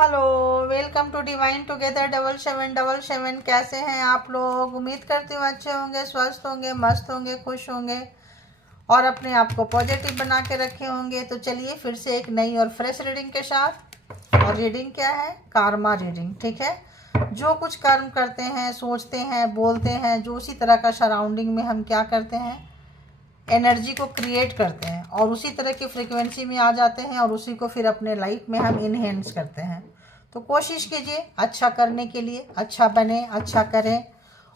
Hello, welcome to Divine Together 7777। कैसे हैं आप लोग? उम्मीद करती हूँ अच्छे होंगे, स्वस्थ होंगे, मस्त होंगे, खुश होंगे और अपने आप को पॉजिटिव बना के रखे होंगे। तो चलिए फिर से एक नई और फ्रेश रीडिंग के साथ। और रीडिंग क्या है? Karma reading. ठीक है, जो कुछ कर्म करते हैं, सोचते हैं, बोलते हैं, जो उसी तरह का सराउंडिंग में हम क्या करते हैं, एनर्जी को क्रिएट करते हैं और उसी तरह की फ्रीक्वेंसी में आ जाते हैं और उसी को फिर अपने लाइफ में हम इनहेंस करते हैं। तो कोशिश कीजिए अच्छा करने के लिए, अच्छा बने, अच्छा करें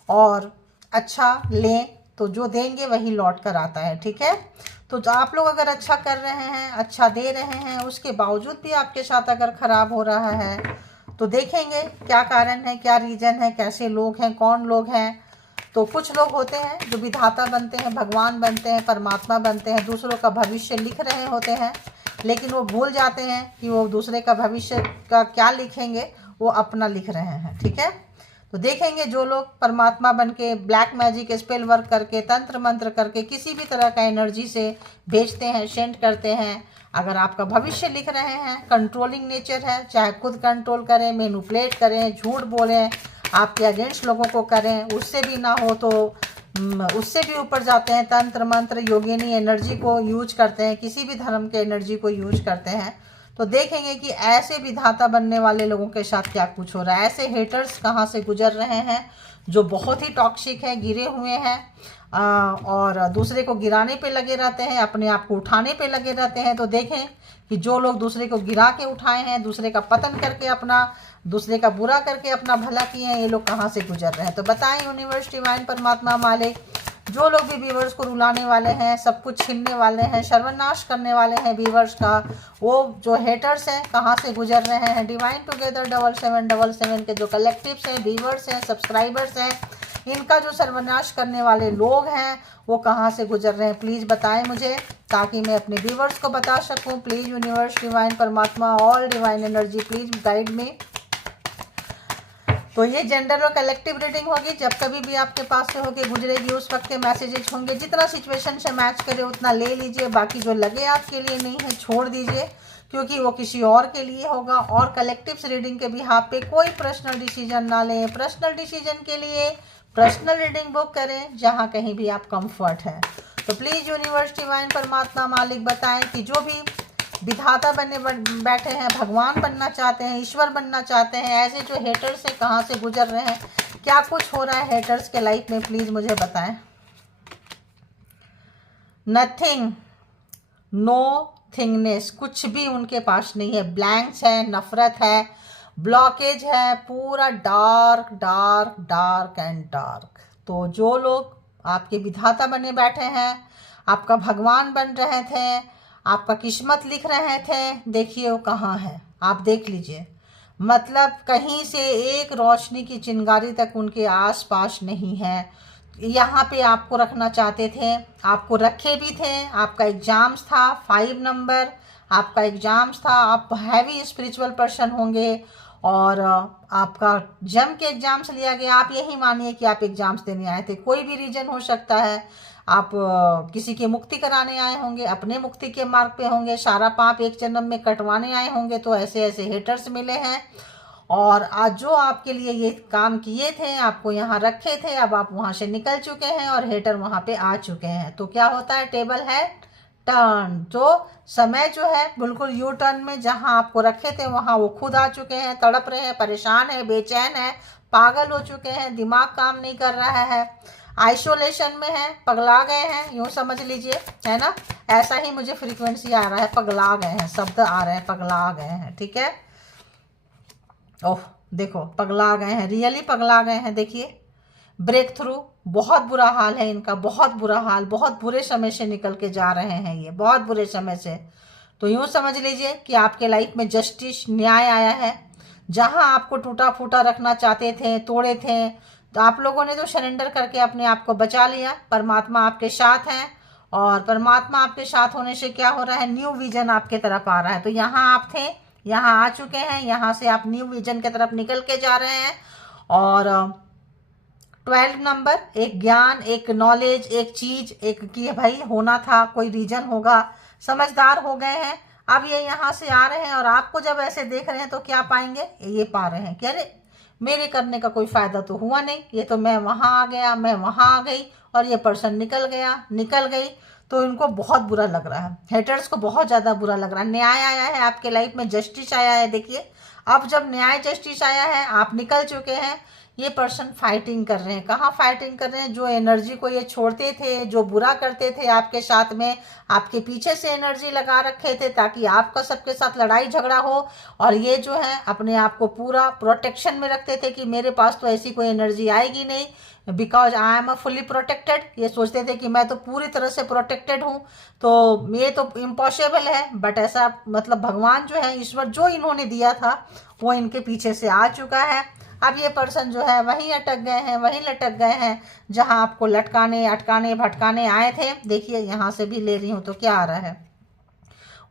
और अच्छा लें, तो जो देंगे वही लौट कर आता है। ठीक है, तो आप लोग अगर अच्छा कर रहे हैं, अच्छा दे रहे हैं, उसके बावजूद भी आपके साथ अगर खराब हो रहा है तो देखेंगे क्या कारण है, क्या रीज़न है, कैसे लोग हैं, कौन लोग हैं। तो कुछ लोग होते हैं जो विधाता बनते हैं, भगवान बनते हैं, परमात्मा बनते हैं, दूसरों का भविष्य लिख रहे होते हैं, लेकिन वो भूल जाते हैं कि वो दूसरे का भविष्य का क्या लिखेंगे, वो अपना लिख रहे हैं। ठीक है, तो देखेंगे जो लोग परमात्मा बन के ब्लैक मैजिक स्पेल वर्क करके, तंत्र मंत्र करके, किसी भी तरह का एनर्जी से भेजते हैं, सेंड करते हैं, अगर आपका भविष्य लिख रहे हैं, कंट्रोलिंग नेचर है, चाहे खुद कंट्रोल करें, मैनिपुलेट करें, झूठ बोलें, आपके अगेंस्ट लोगों को करें, उससे भी ना हो तो उससे भी ऊपर जाते हैं, तंत्र मंत्र योगिनी एनर्जी को यूज करते हैं, किसी भी धर्म के एनर्जी को यूज करते हैं। तो देखेंगे कि ऐसे विधाता बनने वाले लोगों के साथ क्या कुछ हो रहा है, ऐसे हेटर्स कहाँ से गुजर रहे हैं जो बहुत ही टॉक्सिक है, गिरे हुए हैं और दूसरे को गिराने पे लगे रहते हैं, अपने आप को उठाने पे लगे रहते हैं। तो देखें कि जो लोग दूसरे को गिरा के उठाए हैं, दूसरे का पतन करके अपना, दूसरे का बुरा करके अपना भला किए हैं, ये लोग कहाँ से गुजर रहे हैं। तो बताएं यूनिवर्स, डिवाइन, परमात्मा, मालिक, जो लोग भी व्यूवर्स को रुलाने वाले हैं, सब कुछ छीनने वाले हैं, सर्वनाश करने वाले हैं व्यूवर्स का, वो जो हेटर्स हैं कहाँ से गुजर रहे हैं। डिवाइन टुगेदर 7777 के जो कलेक्टिव्स हैं, व्यूवर्स हैं, सब्सक्राइबर्स हैं, इनका जो सर्वनाश करने वाले लोग हैं वो कहाँ से गुजर रहे हैं, प्लीज़ बताएं मुझे, ताकि मैं अपने व्यूवर्स को बता सकूं। प्लीज़ यूनिवर्स, डिवाइन, परमात्मा, all divine energy, please guide me. तो ये जनरल और कलेक्टिव रीडिंग होगी, जब कभी भी आपके पास से होके गुजरेगी उस वक्त के मैसेजेस होंगे, जितना सिचुएशन से मैच करे उतना ले लीजिए, बाकी जो लगे आपके लिए नहीं है छोड़ दीजिए, क्योंकि वो किसी और के लिए होगा। और कलेक्टिव रीडिंग के बिहाफ पे कोई पर्सनल डिसीजन ना लें, पर्सनल डिसीजन के लिए पर्सनल रीडिंग बुक करें जहाँ कहीं भी आप कंफर्ट है। तो प्लीज़ यूनिवर्स, डिवाइन, परमात्मा, मालिक बताएं कि जो भी विधाता बनने बैठे हैं, भगवान बनना चाहते हैं, ईश्वर बनना चाहते हैं, ऐसे जो हेटर्स से कहाँ से गुजर रहे हैं, क्या कुछ हो रहा है हेटर्स के लाइफ में, प्लीज़ मुझे बताएं। नथिंग, नो थिंगनेस, कुछ भी उनके पास नहीं है, ब्लैंक्स है, नफरत है, ब्लॉकेज है, पूरा dark dark dark and dark. तो जो लोग आपके विधाता बने बैठे हैं, आपका भगवान बन रहे थे, आपका किस्मत लिख रहे थे, देखिए वो कहाँ है, आप देख लीजिए। मतलब कहीं से एक रोशनी की चिंगारी तक उनके आस पास नहीं है। यहाँ पे आपको रखना चाहते थे, आपको रखे भी थे, आपका एग्ज़ाम्स था 5 नंबर, आपका एग्ज़ाम्स था, आप हैवी स्पिरिचुअल पर्सन होंगे और आपका जम के एग्ज़ाम्स लिया गया। आप यही मानिए कि आप एग्ज़ाम्स देने आए थे, कोई भी रीज़न हो सकता है, आप किसी की मुक्ति कराने आए होंगे, अपने मुक्ति के मार्ग पे होंगे, सारा पाप एक जन्म में कटवाने आए होंगे। तो ऐसे ऐसे हेटर्स मिले हैं और आज जो आपके लिए ये काम किए थे, आपको यहाँ रखे थे, अब आप वहाँ से निकल चुके हैं और हेटर वहाँ पे आ चुके हैं। तो क्या होता है, टेबल है टर्न। तो समय जो है बिल्कुल यू टर्न में, जहाँ आपको रखे थे वहाँ वो खुद आ चुके हैं, तड़प रहे हैं, परेशान है, बेचैन है, पागल हो चुके हैं, दिमाग काम नहीं कर रहा है, आइसोलेशन में है, पगला गए हैं, यूँ समझ लीजिए, है ना। ऐसा ही मुझे फ्रीक्वेंसी आ रहा है, पगला गए हैं, शब्द आ रहे हैं, पगला गए हैं। ठीक है, ओह देखो पगला गए हैं, रियली पगला गए हैं। देखिए ब्रेक थ्रू, बहुत बुरा हाल है इनका, बहुत बुरा हाल, बहुत बुरे समय से निकल के जा रहे हैं ये, बहुत बुरे समय से। तो यूँ समझ लीजिए कि आपके लाइफ में जस्टिस, न्याय आया है। जहाँ आपको टूटा फूटा रखना चाहते थे, तोड़े थे, तो आप लोगों ने तो सरेंडर करके अपने आप को बचा लिया। परमात्मा आपके साथ हैं और परमात्मा आपके साथ होने से क्या हो रहा है, न्यू विजन आपके तरफ आ रहा है। तो यहाँ आप थे, यहाँ आ चुके हैं, यहाँ से आप न्यू विजन की तरफ निकल के जा रहे हैं। और 12 नंबर, एक ज्ञान, एक नॉलेज, एक चीज, एक कि भाई होना था, कोई रीजन होगा, समझदार हो गए हैं, अब ये यहाँ से आ रहे हैं और आपको जब ऐसे देख रहे हैं तो क्या पाएंगे, ये पा रहे हैं कि अरे मेरे करने का कोई फ़ायदा तो हुआ नहीं, ये तो मैं वहाँ आ गया, मैं वहाँ आ गई और ये पर्सन निकल गया, निकल गई। तो इनको बहुत बुरा लग रहा है, हेटर्स को बहुत ज़्यादा बुरा लग रहा है। न्याय आया है आपके लाइफ में, जस्टिस आया है। देखिए अब जब न्याय जस्टिस आया है, आप निकल चुके हैं, ये पर्सन फाइटिंग कर रहे हैं। कहाँ फाइटिंग कर रहे हैं, जो एनर्जी को ये छोड़ते थे, जो बुरा करते थे आपके साथ में, आपके पीछे से एनर्जी लगा रखे थे ताकि आपका सबके साथ लड़ाई झगड़ा हो, और ये जो है अपने आप को पूरा प्रोटेक्शन में रखते थे कि मेरे पास तो ऐसी कोई एनर्जी आएगी नहीं, because I am a fully protected. ये सोचते थे कि मैं तो पूरी तरह से प्रोटेक्टेड हूँ, तो ये तो इम्पॉसिबल है। बट ऐसा मतलब भगवान जो है, ईश्वर जो इन्होंने दिया था वो इनके पीछे से आ चुका है। अब ये पर्सन जो है वहीं अटक गए हैं, वहीं लटक गए हैं जहां आपको लटकाने अटकाने भटकाने आए थे। देखिए यहाँ से भी ले रही हूँ तो क्या आ रहा है,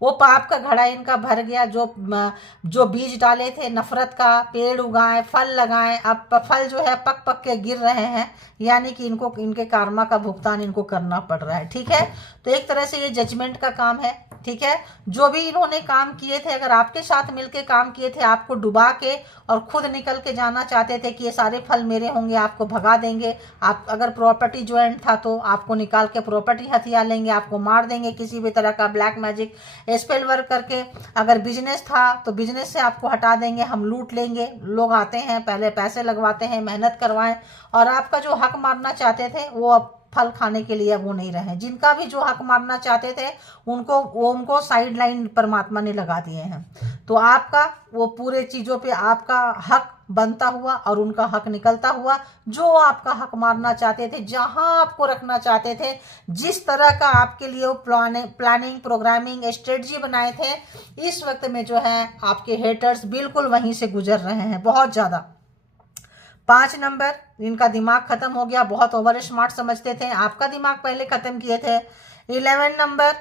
वो पाप का घड़ा इनका भर गया। जो बीज डाले थे नफरत का, पेड़ उगाए, फल लगाए, अब फल जो है पक पक के गिर रहे हैं, यानी कि इनको इनके कर्मा का भुगतान इनको करना पड़ रहा है। ठीक है, तो एक तरह से ये जजमेंट का काम है। ठीक है, जो भी इन्होंने काम किए थे, अगर आपके साथ मिलके काम किए थे, आपको डुबा के और खुद निकल के जाना चाहते थे कि ये सारे फल मेरे होंगे, आपको भगा देंगे। आप अगर प्रॉपर्टी ज्वाइंट था तो आपको निकाल के प्रॉपर्टी हथिया लेंगे, आपको मार देंगे किसी भी तरह का ब्लैक मैजिक स्पेल वर्क करके। अगर बिजनेस था तो बिजनेस से आपको हटा देंगे, हम लूट लेंगे। लोग आते हैं, पहले पैसे लगवाते हैं, मेहनत करवाएं, और आपका जो हक मारना चाहते थे वो अब फल खाने के लिए वो नहीं रहे। जिनका भी जो हक मारना चाहते थे उनको साइड लाइन परमात्मा ने लगा दिए हैं। तो आपका वो पूरे चीज़ों पे आपका हक बनता हुआ और उनका हक निकलता हुआ। जो आपका हक मारना चाहते थे, जहां आपको रखना चाहते थे, जिस तरह का आपके लिए वो प्लानिंग प्रोग्रामिंग स्ट्रेटजी बनाए थे, इस वक्त में जो है आपके हेटर्स बिल्कुल वहीं से गुजर रहे हैं, बहुत ज़्यादा। 5 नंबर, इनका दिमाग खत्म हो गया, बहुत ओवर स्मार्ट समझते थे, आपका दिमाग पहले खत्म किए थे। 11 नंबर,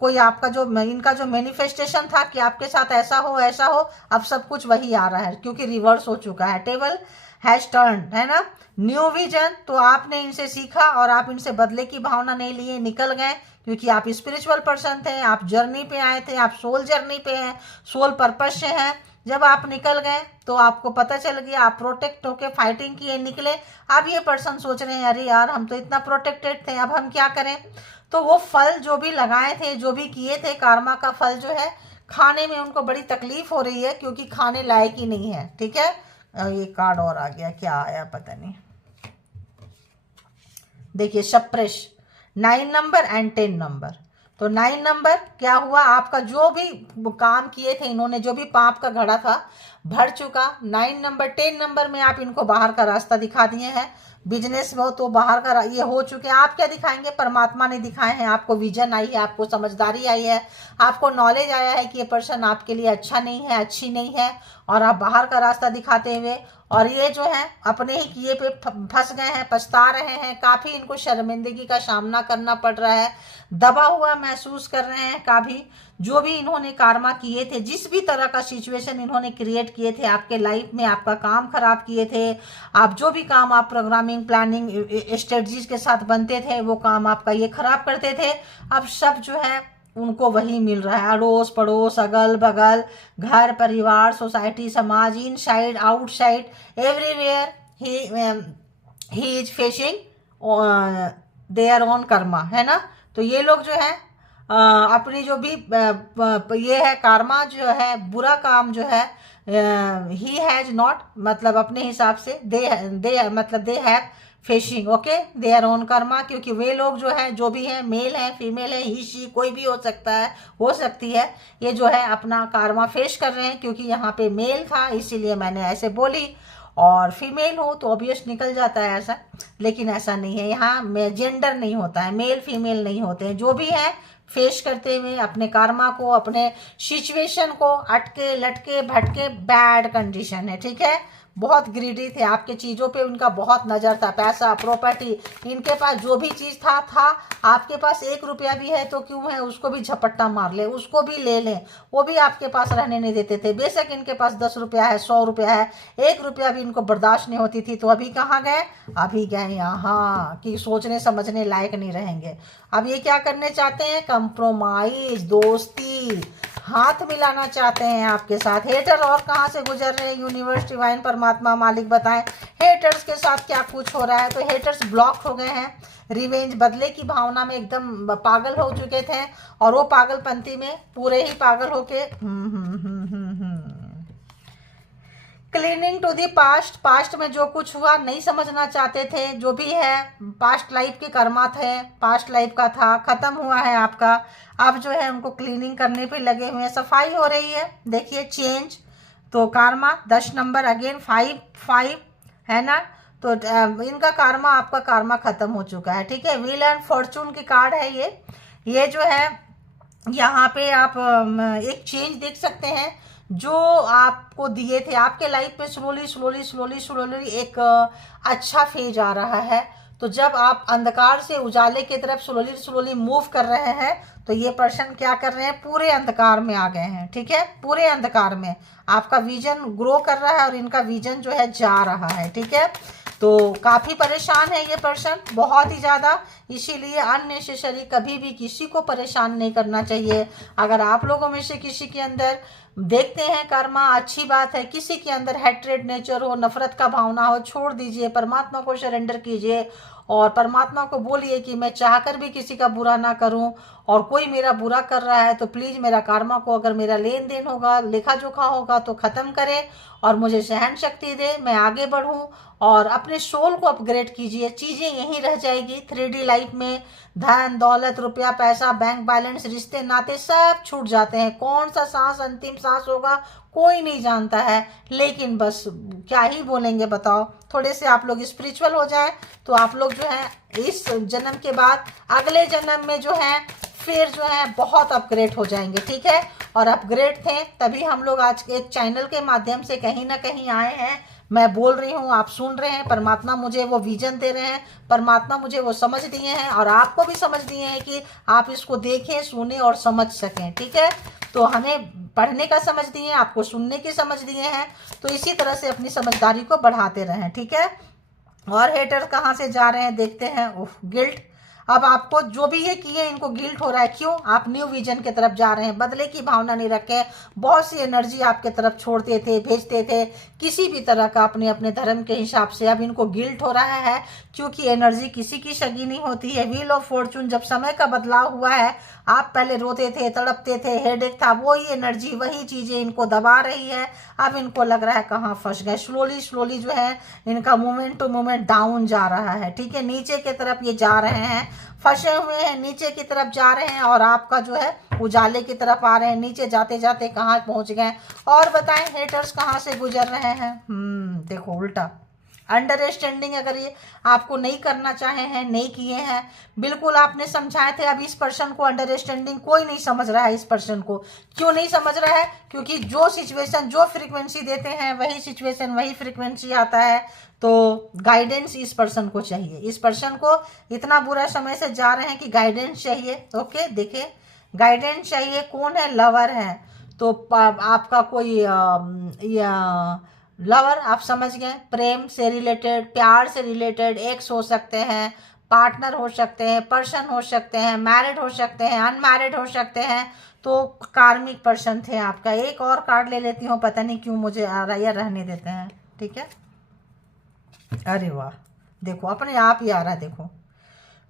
कोई आपका जो इनका जो मैनिफेस्टेशन था कि आपके साथ ऐसा हो, अब सब कुछ वही आ रहा है क्योंकि रिवर्स हो चुका है। टेबल हैज टर्न, है ना। न्यू विजन, तो आपने इनसे सीखा और आप इनसे बदले की भावना नहीं लिए, निकल गए, क्योंकि आप स्पिरिचुअल पर्सन थे, आप जर्नी पे आए थे, आप सोल जर्नी पे हैं, सोल पर्पस से हैं। जब आप निकल गए तो आपको पता चल गया, आप प्रोटेक्ट होके फाइटिंग किए निकले। अब ये पर्सन सोच रहे हैं अरे यार हम तो इतना प्रोटेक्टेड थे, अब हम क्या करें। तो वो फल जो भी लगाए थे, जो भी किए थे, कार्मा का फल जो है खाने में उनको बड़ी तकलीफ हो रही है क्योंकि खाने लायक ही नहीं है। ठीक है, ये कार्ड और आ गया, क्या आया पता नहीं। देखिए सप्रेश, 9 नंबर एंड 10 नंबर। तो 9 नंबर क्या हुआ, आपका जो भी काम किए थे इन्होंने, जो भी पाप का घड़ा था भर चुका। 9 नंबर 10 नंबर में आप इनको बाहर का रास्ता दिखा दिए हैं। बिजनेस में हो तो बाहर का ये हो चुके हैं। आप क्या दिखाएंगे, परमात्मा ने दिखाए हैं। आपको विजन आई है, आपको समझदारी आई है, आपको नॉलेज आया है कि ये पर्सन आपके लिए अच्छा नहीं है, अच्छी नहीं है, और आप बाहर का रास्ता दिखाते हुए, और ये जो है अपने ही किए पे फंस गए हैं, पछता रहे हैं, काफ़ी इनको शर्मिंदगी का सामना करना पड़ रहा है, दबा हुआ महसूस कर रहे हैं। काफ़ी जो भी इन्होंने कार्मा किए थे, जिस भी तरह का सिचुएशन इन्होंने क्रिएट किए थे आपके लाइफ में, आपका काम खराब किए थे, आप जो भी काम आप प्रोग्रामिंग प्लानिंग स्ट्रेटजीज के साथ बनते थे, वो काम आपका ये खराब करते थे, अब सब जो है उनको वही मिल रहा है। अड़ोस पड़ोस, अगल बगल, घर परिवार, सोसाइटी समाज, inside outside, everywhere he is facing their own karma, है ना। तो ये लोग जो है अपनी जो भी ये है कार्मा जो है, बुरा काम जो है, ही हैज नॉट, मतलब अपने हिसाब से दे मतलब they have facing, okay, their own karma. क्योंकि वे लोग जो है, जो भी है, मेल है फीमेल है, ही शी कोई भी हो सकता है, हो सकती है, ये जो है अपना कार्मा फेस कर रहे हैं। क्योंकि यहाँ पे मेल था इसीलिए मैंने ऐसे बोली, और फीमेल हो तो ऑब्वियस निकल जाता है ऐसा, लेकिन ऐसा नहीं है। यहाँ जेंडर नहीं होता है, मेल फीमेल नहीं होते हैं, जो भी है फेस करते हुए अपने कार्मा को, अपने सिचुएशन को, अटके लटके भटके बैड कंडीशन है। ठीक है, बहुत ग्रीडी थे, आपके चीज़ों पे उनका बहुत नज़र था, पैसा प्रॉपर्टी, इनके पास जो भी चीज़ था आपके पास 1 रुपया भी है तो क्यों है उसको भी झपट्टा मार ले, उसको भी ले लें, वो भी आपके पास रहने नहीं देते थे। बेशक इनके पास 10 रुपया है, 100 रुपया है, 1 रुपया भी इनको बर्दाश्त नहीं होती थी। तो अभी कहाँ गए, अभी गए यहाँ कि सोचने समझने लायक नहीं रहेंगे। अब ये क्या करने चाहते हैं, कंप्रोमाइज, दोस्ती, हाथ मिलाना चाहते हैं आपके साथ। हेटर और कहाँ से गुजर रहे हैं, यूनिवर्स, डिवाइन, परमात्मा, मालिक बताएं हेटर्स के साथ क्या कुछ हो रहा है। तो हेटर्स ब्लॉक हो गए हैं, रिवेंज, बदले की भावना में एकदम पागल हो चुके थे, और वो पागलपंती में पूरे ही पागल होके cleaning to the past, past में जो कुछ हुआ नहीं समझना चाहते थे, जो भी है पास्ट लाइफ के कर्मा थे, पास्ट लाइफ का था, खत्म हुआ है आपका। अब जो है उनको क्लीनिंग करने पे लगे हुए हैं, सफाई हो रही है। देखिए चेंज, तो कार्मा 10 नंबर, अगेन 5 है ना। तो इनका कार्मा, आपका कार्मा खत्म हो चुका है, ठीक है। व्हील एंड फॉर्चून की कार्ड है ये जो है यहाँ पे आप एक चेंज देख सकते हैं जो आपको दिए थे आपके लाइफ में। स्लोली स्लोली स्लोली स्लोली एक अच्छा फेज आ रहा है। तो जब आप अंधकार से उजाले की तरफ स्लोली स्लोली मूव कर रहे हैं, तो ये पर्सन क्या कर रहे हैं, पूरे अंधकार में आ गए हैं, ठीक है। पूरे अंधकार में आपका विजन ग्रो कर रहा है और इनका विजन जो है जा रहा है, ठीक है। तो काफ़ी परेशान है ये पर्सन, बहुत ही ज़्यादा। इसीलिए अननेसेसरी कभी भी किसी को परेशान नहीं करना चाहिए। अगर आप लोगों में से किसी के अंदर देखते हैं कर्मा, अच्छी बात है। किसी के अंदर हेट्रेड नेचर हो, नफरत का भावना हो, छोड़ दीजिए, परमात्मा को सरेंडर कीजिए और परमात्मा को बोलिए कि मैं चाहकर भी किसी का बुरा ना करूं, और कोई मेरा बुरा कर रहा है तो प्लीज़ मेरा कर्मा को, अगर मेरा लेन देन होगा, लेखा जोखा होगा तो ख़त्म करे और मुझे सहन शक्ति दे, मैं आगे बढ़ूं और अपने सोल को अपग्रेड कीजिए। चीज़ें यहीं रह जाएगी 3D लाइफ में। धन दौलत, रुपया पैसा, बैंक बैलेंस, रिश्ते नाते सब छूट जाते हैं। कौन सा सांस अंतिम सांस होगा कोई नहीं जानता है, लेकिन बस क्या ही बोलेंगे बताओ। थोड़े से आप लोग स्पिरिचुअल हो जाएं तो आप लोग जो है इस जन्म के बाद अगले जन्म में जो है फिर जो है बहुत अपग्रेड हो जाएंगे, ठीक है। और अपग्रेड थे तभी हम लोग आज के एक चैनल के माध्यम से कहीं ना कहीं आए हैं। मैं बोल रही हूँ, आप सुन रहे हैं, परमात्मा मुझे वो विजन दे रहे हैं, परमात्मा मुझे वो समझ दिए हैं और आपको भी समझ दिए हैं कि आप इसको देखें, सुने और समझ सकें, ठीक है। तो हमें पढ़ने का समझ दिए, आपको सुनने की समझ दिए हैं, तो इसी तरह से अपनी समझदारी को बढ़ाते रहें, ठीक है। और हेटर कहाँ से जा रहे हैं देखते हैं। उफ, गिल्ट। अब आपको जो भी ये किए इनको गिल्ट हो रहा है, क्यों? आप न्यू विजन की तरफ जा रहे हैं, बदले की भावना नहीं रखे। बहुत सी एनर्जी आपके तरफ छोड़ते थे, भेजते थे किसी भी तरह का अपने अपने धर्म के हिसाब से। अब इनको गिल्ट हो रहा है क्योंकि एनर्जी किसी की सगी नहीं होती है। व्हील ऑफ फॉर्चून, जब समय का बदलाव हुआ है, आप पहले रोते थे, तड़पते थे, हेडेक था, वही एनर्जी वही चीज़ें इनको दबा रही है। अब इनको लग रहा है कहाँ फंस गए। स्लोली स्लोली जो है इनका मूवमेंट टू मूवमेंट डाउन जा रहा है, ठीक है। नीचे की तरफ ये जा रहे हैं, फंसे हुए हैं, नीचे की तरफ जा रहे हैं और आपका जो है उजाले की तरफ आ रहे हैं। नीचे जाते जाते कहाँ पहुंच गए। और बताएं हेटर्स कहाँ से गुजर रहे हैं। देखो उल्टा अंडरस्टैंडिंग अगर ये आपको नहीं करना चाहे हैं, नहीं किए हैं, बिल्कुल आपने समझाए थे। अब इस पर्सन को अंडरस्टैंडिंग कोई नहीं समझ रहा है। इस पर्सन को क्यों नहीं समझ रहा है? क्योंकि जो सिचुएशन जो फ्रीक्वेंसी देते हैं वही सिचुएशन वही फ्रीक्वेंसी आता है। तो गाइडेंस इस पर्सन को चाहिए। इस पर्सन को इतना बुरा समय से जा रहे हैं कि गाइडेंस चाहिए। ओके, देखिए गाइडेंस चाहिए। कौन है? लवर है। तो आपका कोई लवर, आप समझ गए, प्रेम से रिलेटेड, प्यार से रिलेटेड, एक्स हो सकते हैं, पार्टनर हो सकते हैं, पर्सन हो सकते हैं, मैरिड हो सकते हैं, अनमैरिड हो सकते हैं। तो कार्मिक पर्सन थे आपका। एक और कार्ड ले लेती हूँ, पता नहीं क्यों मुझे आ रहा है, या रहने देते हैं, ठीक है। अरे वाह, देखो अपने आप ही आ रहा है, देखो।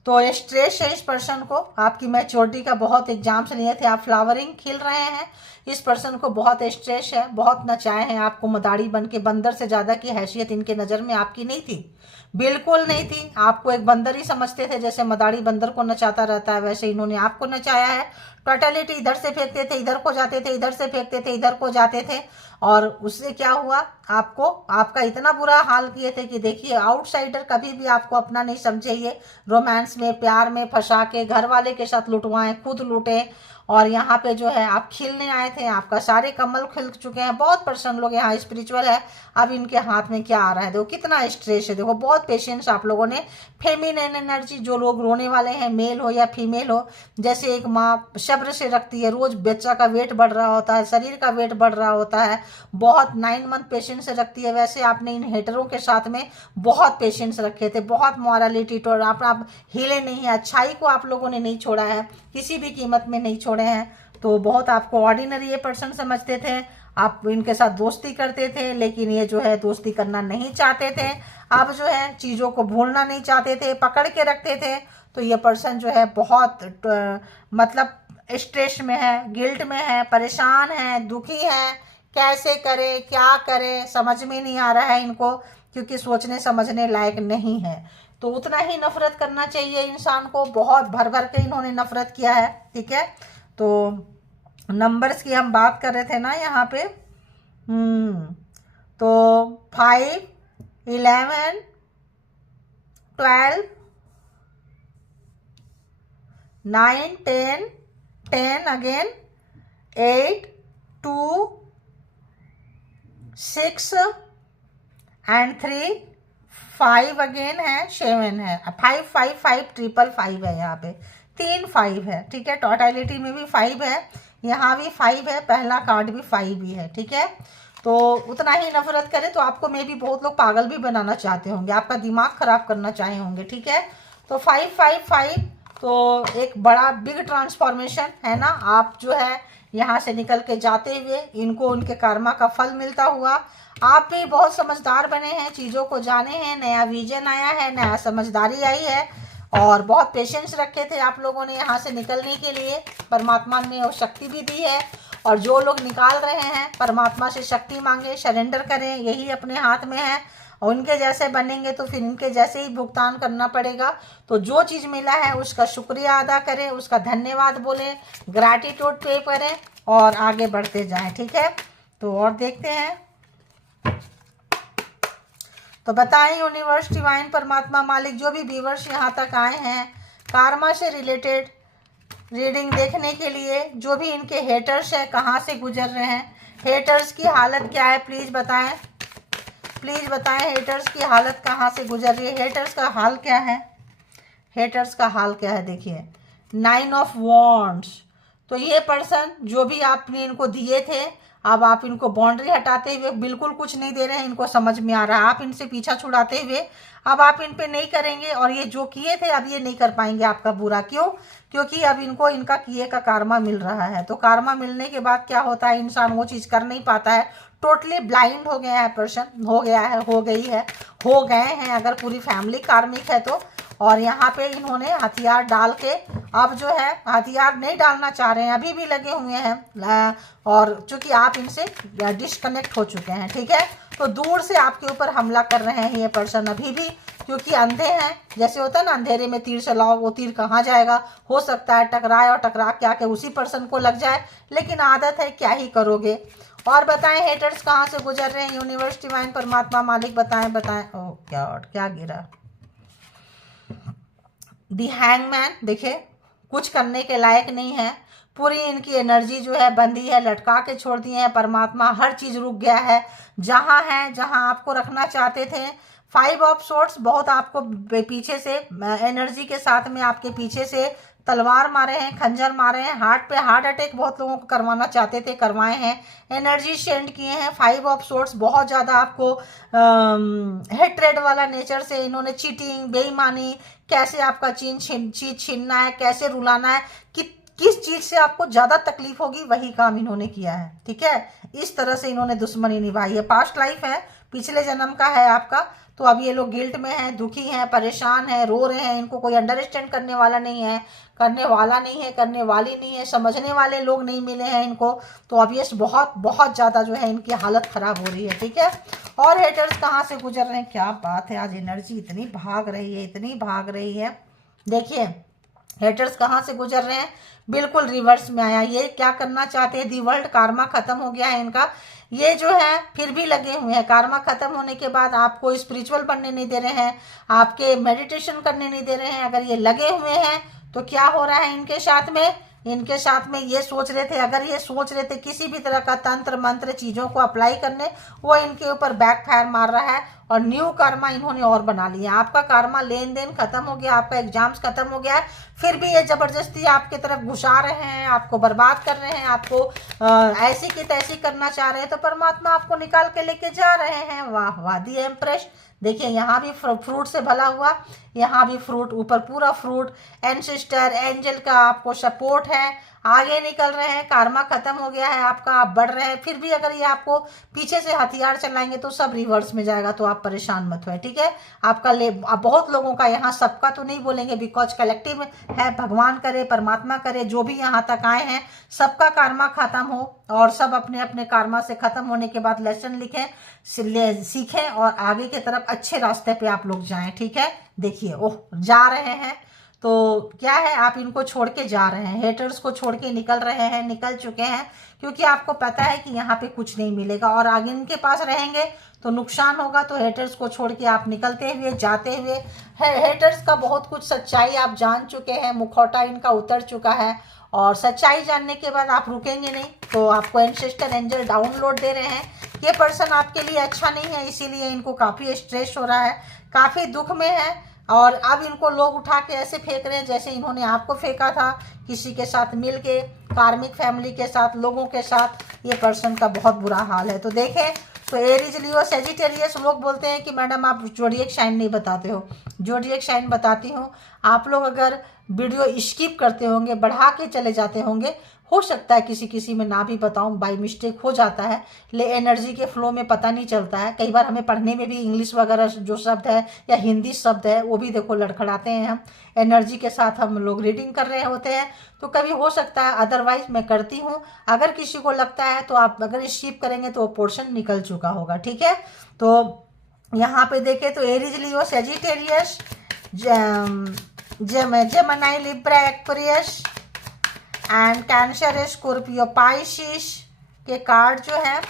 तो स्ट्रेस है इस पर्सन को, आपकी मैच्योरिटी का बहुत एग्जाम्स लिए थे, आप फ्लावरिंग खिल रहे हैं। इस पर्सन को बहुत स्ट्रेस है, बहुत नचाए हैं आपको मदारी बन के। बंदर से ज़्यादा की हैसियत इनके नज़र में आपकी नहीं थी, बिल्कुल नहीं थी। आपको एक बंदर ही समझते थे, जैसे मदारी बंदर को नचाता रहता है वैसे इन्होंने आपको नचाया है। टोटलिटी, इधर से फेंकते थे इधर को जाते थे, इधर से फेंकते थे इधर को जाते थे। और उससे क्या हुआ, आपको आपका इतना बुरा हाल किए थे कि देखिए आउटसाइडर कभी भी आपको अपना नहीं समझे। ये रोमांस में, प्यार में फंसा के घर वाले के साथ लुटवाएं, खुद लूटे। और यहाँ पे जो है आप खिलने आए थे, आपका सारे कमल खिल चुके हैं। बहुत पर्सन लोग यहाँ स्पिरिचुअल है। अब इनके हाथ में क्या आ रहा है, देखो कितना स्ट्रेस है, देखो बहुत पेशेंस आप लोगों ने। फेमिनिन एनर्जी, जो लोग रोने वाले हैं, मेल हो या फीमेल हो, जैसे एक माँ सब्र से रखती है, रोज बच्चा का वेट बढ़ रहा होता है, शरीर का वेट बढ़ रहा होता है, बहुत 9 मंथ पेशेंस से रखती है, वैसे आपने इन हेटरों के साथ में बहुत पेशेंस रखे थे, बहुत मॉरलिटी। तो आप हिले नहीं है, अच्छाई को आप लोगों ने नहीं छोड़ा है, किसी भी कीमत में नहीं छोड़े हैं। तो तो बहुत आपको ऑर्डिनरी ये पर्सन समझते थे, आप इनके साथ दोस्ती करते थे, लेकिन ये जो है दोस्ती करना नहीं चाहते थे। अब जो है चीज़ों को भूलना नहीं चाहते थे, पकड़ के रखते थे। तो ये पर्सन जो है बहुत मतलब स्ट्रेस में है, गिल्ट में है, परेशान है, दुखी है, कैसे करे क्या करे समझ में नहीं आ रहा है इनको, क्योंकि सोचने समझने लायक नहीं है। तो उतना ही नफरत करना चाहिए इंसान को, बहुत भर भर के इन्होंने नफरत किया है। ठीक है, तो नंबर्स की हम बात कर रहे थे ना यहाँ पे। तो 5, 11, 12, 9, 10, 10 अगेन, 8, 2, 6 एंड 3, 5 अगेन है, 7 है, 5 5 5 ट्रिपल 5 है, यहाँ पे 3 5 है। ठीक है, टोटलिटी में भी 5 है, यहाँ भी 5 है, पहला कार्ड भी 5 ही है। ठीक है, तो उतना ही नफरत करें तो आपको मे भी बहुत लोग पागल भी बनाना चाहते होंगे, आपका दिमाग खराब करना चाहे होंगे। ठीक है, तो 5 5 5 तो एक बड़ा बिग ट्रांसफॉर्मेशन है ना। आप जो है यहाँ से निकल के जाते हुए इनको उनके कर्मा का फल मिलता हुआ, आप भी बहुत समझदार बने हैं, चीज़ों को जाने हैं, नया विजन आया है, नया समझदारी आई है, और बहुत पेशेंस रखे थे आप लोगों ने यहाँ से निकलने के लिए। परमात्मा ने वो शक्ति भी दी है, और जो लोग निकाल रहे हैं परमात्मा से शक्ति मांगे, सरेंडर करें, यही अपने हाथ में है। और उनके जैसे बनेंगे तो फिर इनके जैसे ही भुगतान करना पड़ेगा। तो जो चीज़ मिला है उसका शुक्रिया अदा करें, उसका धन्यवाद बोलें, ग्रैटिट्यूड पे करें और आगे बढ़ते जाएं। ठीक है, तो और देखते हैं। तो बताएं यूनिवर्स, डिवाइन, परमात्मा, मालिक, जो भी व्यूअर्स यहाँ तक आए हैं कार्मा से रिलेटेड रीडिंग देखने के लिए, जो भी इनके हेटर्स है कहाँ से गुजर रहे हैं, हेटर्स की हालत क्या है, प्लीज़ बताएं, प्लीज़ बताएं हेटर्स की हालत कहाँ से गुजर रही है, हेटर्स का हाल क्या है, हेटर्स का हाल क्या है। देखिए 9 ऑफ वॉन्ड्स, तो ये पर्सन जो भी आपने इनको दिए थे, अब आप इनको बाउंड्री हटाते हुए बिल्कुल कुछ नहीं दे रहे हैं, इनको समझ में आ रहा है, आप इनसे पीछा छुड़ाते हुए अब आप इन पे नहीं करेंगे, और ये जो किए थे अब ये नहीं कर पाएंगे आपका बुरा। क्यों? क्योंकि अब इनको इनका किए का कार्मा मिल रहा है। तो कार्मा मिलने के बाद क्या होता है, इंसान वो चीज़ कर नहीं पाता है, टोटली ब्लाइंड हो गया है पर्सन, हो गया है, हो गई है, हो गए हैं अगर पूरी फैमिली कार्मिक है तो। और यहाँ पे इन्होंने हथियार डाल के अब जो है हथियार नहीं डालना चाह रहे हैं, अभी भी लगे हुए हैं, और चूंकि आप इनसे डिस्कनेक्ट हो चुके हैं। ठीक है, तो दूर से आपके ऊपर हमला कर रहे हैं ये पर्सन अभी भी, क्योंकि अंधे हैं। जैसे होता है ना अंधेरे में तीर चलाओ, वो तीर कहाँ जाएगा, हो सकता है टकराए और टकरा के आके उसी पर्सन को लग जाए, लेकिन आदत है, क्या ही करोगे। और बताएं हेटर्स कहाँ से गुजर रहे हैं, यूनिवर्स, डिवाइन, परमात्मा, मालिक, बताएं बताएं। ओ क्या गिरा, दी हैंगमैन। देखिए कुछ करने के लायक नहीं है, पूरी इनकी एनर्जी जो है बंधी है, लटका के छोड़ दिए हैं परमात्मा, हर चीज़ रुक गया है जहाँ है, जहाँ आपको रखना चाहते थे। 5 ऑफ सोर्ट्स, बहुत आपको पीछे से एनर्जी के साथ में आपके पीछे से तलवार मारे हैं, खंजर मारे हैं, हार्ट पे हार्ट अटैक बहुत लोगों को करवाना चाहते थे, करवाए हैं, एनर्जी सेंड किए हैं। 5 ऑफ सोर्ट्स, बहुत ज़्यादा आपको हेट्रेड वाला नेचर से इन्होंने चीटिंग, बेईमानी, कैसे आपका चीज छीनना है, कैसे रुलाना है, किस चीज़ से आपको ज़्यादा तकलीफ होगी वही काम इन्होंने किया है। ठीक है, इस तरह से इन्होंने दुश्मनी निभाई है। पास्ट लाइफ है, पिछले जन्म का है आपका। तो अब ये लोग गिल्ट में हैं, दुखी हैं, परेशान हैं, रो रहे हैं, इनको कोई अंडरस्टैंड करने वाला नहीं है, करने वाला नहीं है, करने वाली नहीं है, समझने वाले लोग नहीं मिले हैं इनको। तो अब ये बहुत बहुत ज़्यादा जो है इनकी हालत ख़राब हो रही है। ठीक है, और हेटर्स कहाँ से गुजर रहे हैं, क्या बात है, आज एनर्जी इतनी भाग रही है, इतनी भाग रही है। देखिए हेटर्स कहाँ से गुजर रहे हैं, बिल्कुल रिवर्स में आया। ये क्या करना चाहते हैं, दी वर्ल्ड, कार्मा खत्म हो गया है इनका, ये जो है फिर भी लगे हुए हैं। कार्मा खत्म होने के बाद आपको स्पिरिचुअल बनने नहीं दे रहे हैं, आपके मेडिटेशन करने नहीं दे रहे हैं। अगर ये लगे हुए हैं तो क्या हो रहा है इनके साथ में, इनके साथ में ये सोच रहे थे, अगर ये सोच रहे थे किसी भी तरह का तंत्र मंत्र चीज़ों को अप्लाई करने, वो इनके ऊपर बैकफायर मार रहा है, और न्यू कर्मा इन्होंने और बना लिया। आपका कर्मा लेन देन खत्म हो गया, आपका एग्जाम्स खत्म हो गया है, फिर भी ये जबरदस्ती आपकी तरफ घुसा रहे हैं, आपको बर्बाद कर रहे हैं, आपको ऐसी की तैसी करना चाह रहे हैं। तो परमात्मा आपको निकाल के लेके जा रहे हैं। वाह वाह, दी एम्प्रेस। देखिए यहाँ भी फ्रूट से भला हुआ, यहाँ भी फ्रूट, ऊपर पूरा फ्रूट, एंसेस्टर एंजल का आपको सपोर्ट है, आगे निकल रहे हैं, कार्मा खत्म हो गया है आपका, आप बढ़ रहे हैं। फिर भी अगर ये आपको पीछे से हथियार चलाएंगे तो सब रिवर्स में जाएगा, तो आप परेशान मत हुए, ठीक है। आपका बहुत लोगों का यहाँ, सबका तो नहीं बोलेंगे बिकॉज कलेक्टिव है, भगवान करे, परमात्मा करे, जो भी यहाँ तक आए हैं सबका कार्मा खत्म हो, और सब अपने अपने कार्मा से खत्म होने के बाद लेसन लिखें, सीखें और आगे की तरफ अच्छे रास्ते पे आप लोग जाएं, ठीक है। देखिए ओह जा रहे हैं, तो क्या है, आप इनको छोड़ के जा रहे हैं, हेटर्स को छोड़ के निकल रहे हैं, निकल चुके हैं, क्योंकि आपको पता है कि यहाँ पे कुछ नहीं मिलेगा, और आगे इनके पास रहेंगे तो नुकसान होगा। तो हेटर्स को छोड़ के आप निकलते हुए, जाते हुए, हेटर्स का बहुत कुछ सच्चाई आप जान चुके हैं, मुखौटा इनका उतर चुका है, और सच्चाई जानने के बाद आप रुकेंगे नहीं। तो आपको एंसेस्टर एंजल डाउनलोड दे रहे हैं, ये पर्सन आपके लिए अच्छा नहीं है, इसीलिए इनको काफ़ी स्ट्रेस हो रहा है, काफ़ी दुख में है, और अब इनको लोग उठा के ऐसे फेंक रहे हैं जैसे इन्होंने आपको फेंका था, किसी के साथ मिल के, कार्मिक फैमिली के साथ, लोगों के साथ। ये पर्सन का बहुत बुरा हाल है। तो देखें, तो एरीज, लियो, सेजिटेरियस, लोग बोलते हैं कि मैडम आप जोडिएक साइन नहीं बताते हो। जोडिएक साइन बताती हूँ। आप लोग अगर वीडियो स्किप करते होंगे, बढ़ा के चले जाते होंगे, हो सकता है किसी किसी में ना भी बताऊं, बाय मिस्टेक हो जाता है, ले एनर्जी के फ्लो में पता नहीं चलता है। कई बार हमें पढ़ने में भी इंग्लिश वगैरह जो शब्द है या हिंदी शब्द है वो भी देखो लड़खड़ाते हैं, हम एनर्जी के साथ हम लोग रीडिंग कर रहे होते हैं, तो कभी हो सकता है, अदरवाइज मैं करती हूँ। अगर किसी को लगता है तो आप अगर स्किप करेंगे तो वो पोर्शन निकल चुका होगा, ठीक है। तो यहाँ पे देखें तो Aries, Leo, Sagittarius, Gemini, Libra, Aquarius and cancer, Scorpio, Pisces के कार्ड जो है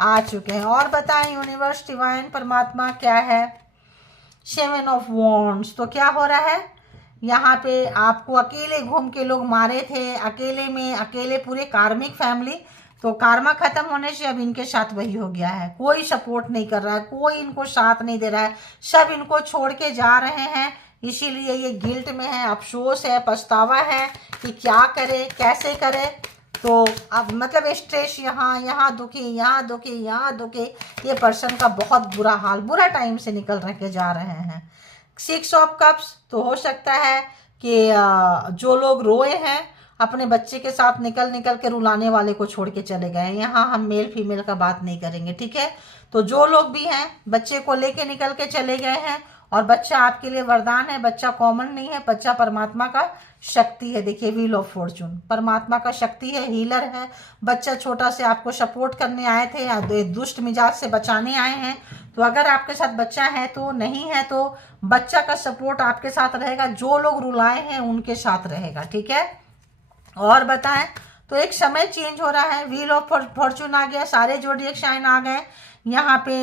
आ चुके हैं। और बताएं यूनिवर्स, डिवाइन, परमात्मा क्या है। 7 ऑफ वॉन्ड्स, तो क्या हो रहा है यहाँ पे, आपको अकेले घूम के लोग मारे थे, अकेले में, अकेले पूरे कार्मिक फैमिली, तो कार्मा खत्म होने से अब इनके साथ वही हो गया है, कोई सपोर्ट नहीं कर रहा है, कोई इनको साथ नहीं दे रहा है, सब इनको छोड़ के जा रहे हैं। इसीलिए ये गिल्ट में है, अफसोस है, पछतावा है कि क्या करे, कैसे करे। तो अब मतलब स्ट्रेस, यहाँ दुखी, यहाँ दुखी, यहाँ दुखी, ये पर्सन का बहुत बुरा हाल, बुरा टाइम से निकल के जा रहे हैं। 6 ऑफ कप्स, तो हो सकता है कि जो लोग रोए हैं अपने बच्चे के साथ, निकल के रुलाने वाले को छोड़ के चले गए। यहाँ हम मेल फीमेल का बात नहीं करेंगे, ठीक है। तो जो लोग भी हैं बच्चे को लेके निकल के चले गए हैं, और बच्चा आपके लिए वरदान है, बच्चा कॉमन नहीं है, बच्चा परमात्मा का शक्ति है। देखिए व्हील ऑफ फॉर्चून, परमात्मा का शक्ति है, हीलर है। बच्चा छोटा से आपको सपोर्ट करने आए थे, या दुष्ट मिजाज से बचाने आए हैं। तो अगर आपके साथ बच्चा है तो, नहीं है तो बच्चा का सपोर्ट आपके साथ रहेगा, जो लोग रुलाए हैं उनके साथ रहेगा, ठीक है। और बताएं तो एक समय चेंज हो रहा है, व्हील ऑफ फॉर्चून आ गया, सारे जोडिएक साइन आ गए यहाँ पे।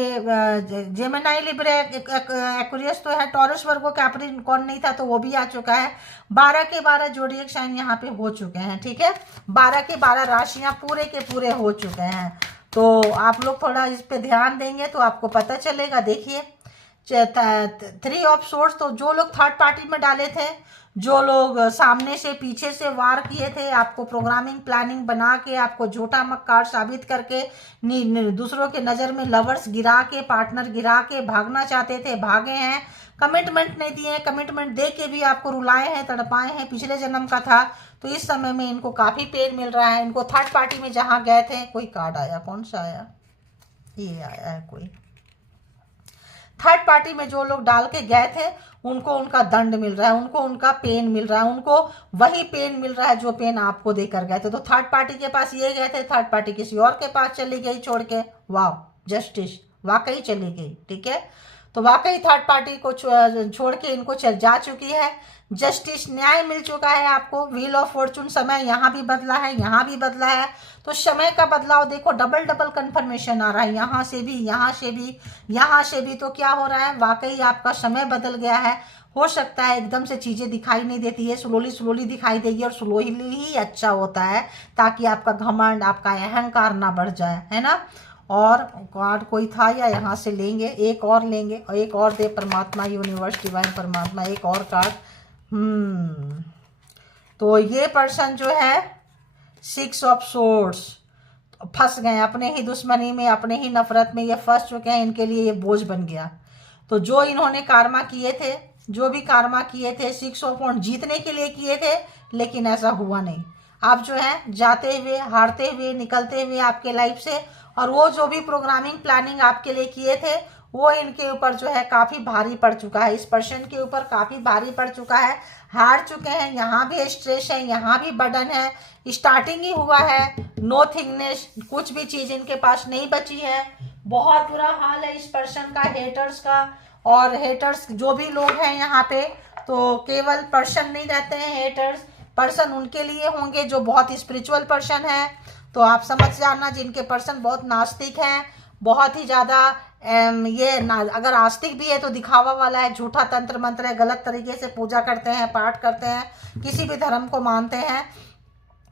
जेमिनी, लिब्रा, एक्वेरियस तो है, टॉरस, वर्गो, कैप्रिकॉर्न नहीं था तो वो भी आ चुका है। 12 के 12 जोडिएक साइन यहाँ पे हो चुके हैं, ठीक है। 12 के 12 राशियाँ पूरे के पूरे हो चुके हैं। तो आप लोग थोड़ा इस पे ध्यान देंगे तो आपको पता चलेगा। देखिए 3 ऑफ सोर्स, तो जो लोग थर्ड पार्टी में डाले थे, जो लोग सामने से पीछे से वार किए थे, आपको प्रोग्रामिंग प्लानिंग बना के, आपको झूठा मक्कार साबित करके, दूसरों के नज़र में लवर्स गिरा के, पार्टनर गिरा के भागना चाहते थे, भागे हैं। कमिटमेंट नहीं दिए, कमिटमेंट दे के भी आपको रुलाए हैं, तड़पाए हैं, पिछले जन्म का था। तो इस समय में इनको काफ़ी पेन मिल रहा है। इनको थर्ड पार्टी में जहाँ गए थे, कोई कार्ड आया, कौन सा आया, ये आया है कोई, थर्ड पार्टी में जो लोग डाल के गए थे उनको उनका दंड मिल रहा है, उनको उनका पेन मिल रहा है, उनको वही पेन मिल रहा है जो पेन आपको देकर गए थे। तो थर्ड पार्टी के पास ये गए थे, थर्ड पार्टी किसी और के पास चली गई छोड़ के। वाह, जस्टिस वाकई चली गई, ठीक है। तो वाकई थर्ड पार्टी को छोड़ के इनको जा चुकी है। जस्टिस, न्याय मिल चुका है आपको। व्हील ऑफ फॉर्चून, समय यहाँ भी बदला है, यहाँ भी बदला है। तो समय का बदलाव देखो, डबल डबल कंफर्मेशन आ रहा है, यहाँ से भी, यहाँ से भी, यहाँ से भी। तो क्या हो रहा है, वाकई आपका समय बदल गया है। हो सकता है एकदम से चीज़ें दिखाई नहीं देती है, स्लोली स्लोली दिखाई देगी, और स्लोली ही अच्छा होता है, ताकि आपका घमंड, आपका अहंकार ना बढ़ जाए, है ना। और कार्ड कोई था या यहाँ से लेंगे, एक और लेंगे, और एक और दे परमात्मा, यूनिवर्स, डिवाइन, परमात्मा, एक और कार्ड। तो ये पर्सन जो है 6 ऑफ सोर्ड्स, फंस गए अपने ही दुश्मनी में, अपने ही नफरत में ये फंस चुके हैं। इनके लिए ये बोझ बन गया। तो जो इन्होंने कार्मा किए थे, जो भी कार्मा किए थे, 6 ऑफ वॉन्ड जीतने के लिए किए थे, लेकिन ऐसा हुआ नहीं। आप जो है जाते हुए, हारते हुए, निकलते हुए आपके लाइफ से, और वो जो भी प्रोग्रामिंग प्लानिंग आपके लिए किए थे वो इनके ऊपर जो है काफ़ी भारी पड़ चुका है, इस पर्सन के ऊपर काफ़ी भारी पड़ चुका है, हार चुके हैं। यहाँ भी स्ट्रेस है, यहाँ भी बर्डन है, स्टार्टिंग ही हुआ है, नो थिंगनेस, कुछ भी चीज़ इनके पास नहीं बची है। बहुत बुरा हाल है इस पर्सन का, हेटर्स का। और हेटर्स जो भी लोग हैं यहाँ पे, तो केवल पर्सन नहीं रहते हैं हेटर्स, पर्सन उनके लिए होंगे जो बहुत स्पिरिचुअल पर्सन है। तो आप समझ जाना, जिनके पर्सन बहुत नास्तिक हैं, बहुत ही ज़्यादा अगर आस्तिक भी है तो दिखावा वाला है, झूठा तंत्र मंत्र है, गलत तरीके से पूजा करते हैं, पाठ करते हैं, किसी भी धर्म को मानते हैं,